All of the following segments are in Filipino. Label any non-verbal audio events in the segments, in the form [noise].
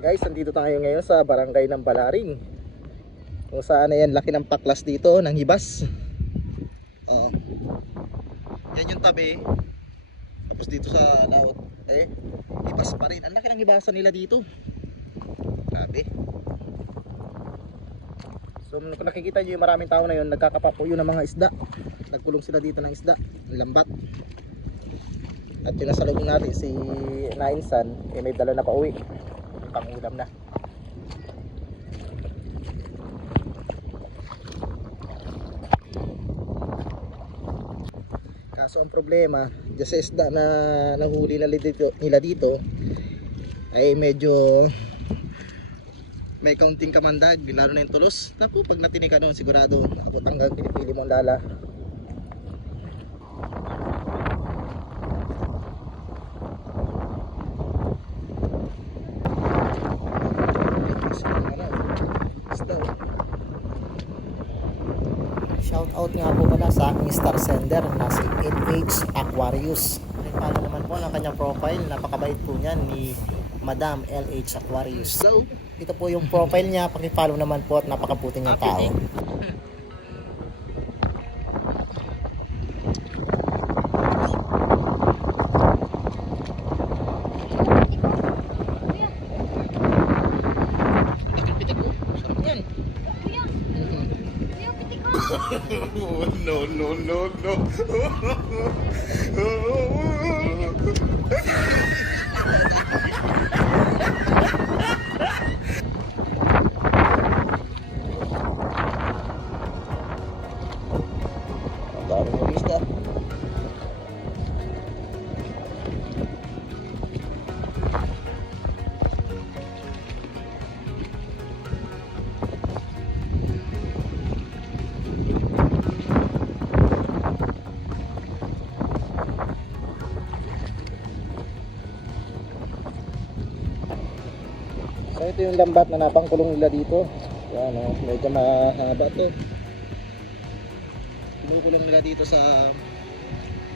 Guys, nandito tayo ngayon sa barangay ng Balaring. Kung saan ayan, laki ng paklas dito ng hibas. Ah. yan yung tabi. Tapos dito sa laot, eh, hibas pa rin. Ang laki ng hibasan nila dito. Grabe. So kung nakikita nyo yung maraming tao na yun, nagkakapapo yun ng mga isda. Nagkulong sila dito ng isda, lambat. At pinasalubong natin si Nainsan, eh may dala na pa uwi. Pangulam na. Kaso ang problema, dyan isda na nahuli na dito, nila dito, ay medyo may kaunting kamandag, lalo na yung tulos. Naku, pag natinig ka nun, sigurado, nakabot hanggang pinipili mong lala. Shout out nga po pala sa aking star sender na si NH Aquarius. Follow naman po ang kanyang profile. Napakabait po niyan ni Madam LH Aquarius. So, ito po yung profile niya. Pakipollow naman po at napakabuti niyang tao. [laughs] no, no, no, no. [laughs] So ito yung lambat na napangkulong nila dito. Yan o, medyo mahaba to. Kumukulong nila dito sa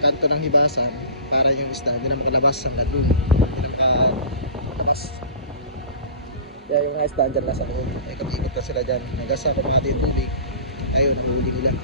kanto ng hibasan para yung isda hindi na makalabas sa ladun. Hindi na makalabas. Kaya yung mga isda dyan nasa loob. Ay ikot na sila dyan. Hanggang sa kumati yung tubig. Ayun, ang nila.